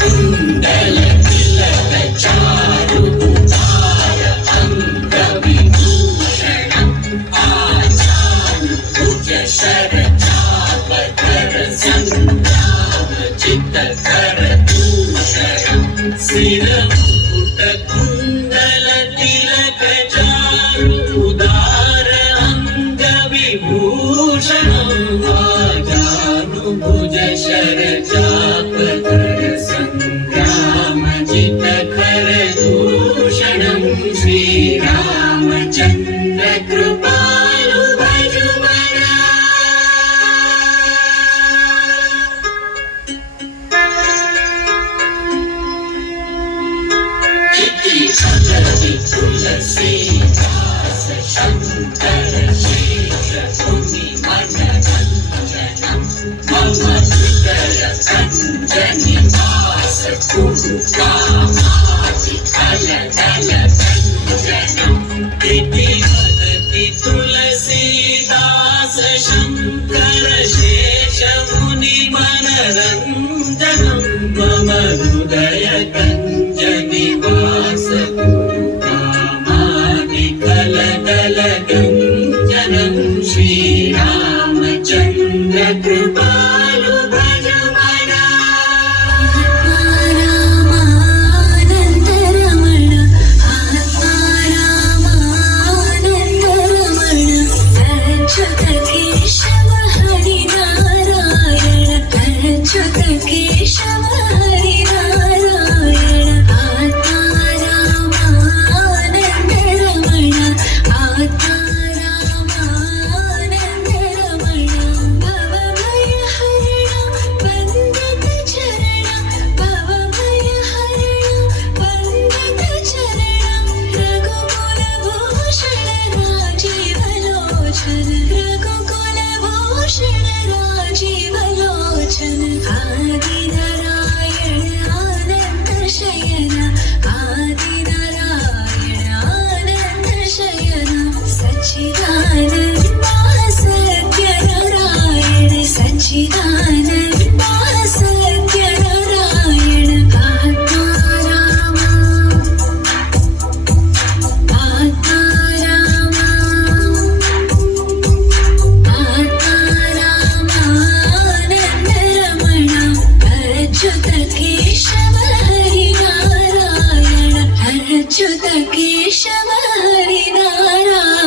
कुण्डल तिलक चारु उदार अंग विभूषणम् आजानुभुज शर चाप कर संग्राम चित्तकर भूषणम् शिरमुकुट कुण्डल तिलक चारु उदार अंग विभूषणम् आजानुभुज शर चाप कर संग्राम चित्तकर भूषणम् श्रीरामचन्द्र कृपालु भजुमना। भगवति तुलसीदास शंकर शेष मुनि मनरंजनम् मम हृदय कंजनिवास कुरु कामादि कलकल कंजनम् इति वदति तुलसीदास शंकर शेष मुनि मनरंजनम् मम हृदय कंजनिवास कलकलकञ्चनम् श्रीरामचन्द्र कृपालु भजुमना। रामानन्दरमण आत्मा रामानन्दरमण अच्युत केशव हरिनारायण अच्युत केशव हरिनारायण आत्मा रामानन्दरमण आत्मा रामानन्दरमण भवभय हरण वन्दित चरण भवभय हरण वन्दित चरण रघुकुल भूषण राजीव लोचन रघुकुल भूषण राजीव लोचन आदिनारायण आनन्द शयन आदिनारायण आनन्द शयन सच्चिदानन्द सत्यनारायण सच्चिदानन्द सत्यनारायण आत्मा राम आत्मा राम आत्मा रामानन्दरमण अच्युत केशव हरिनारायण अच्युत केशव हरिनारायण।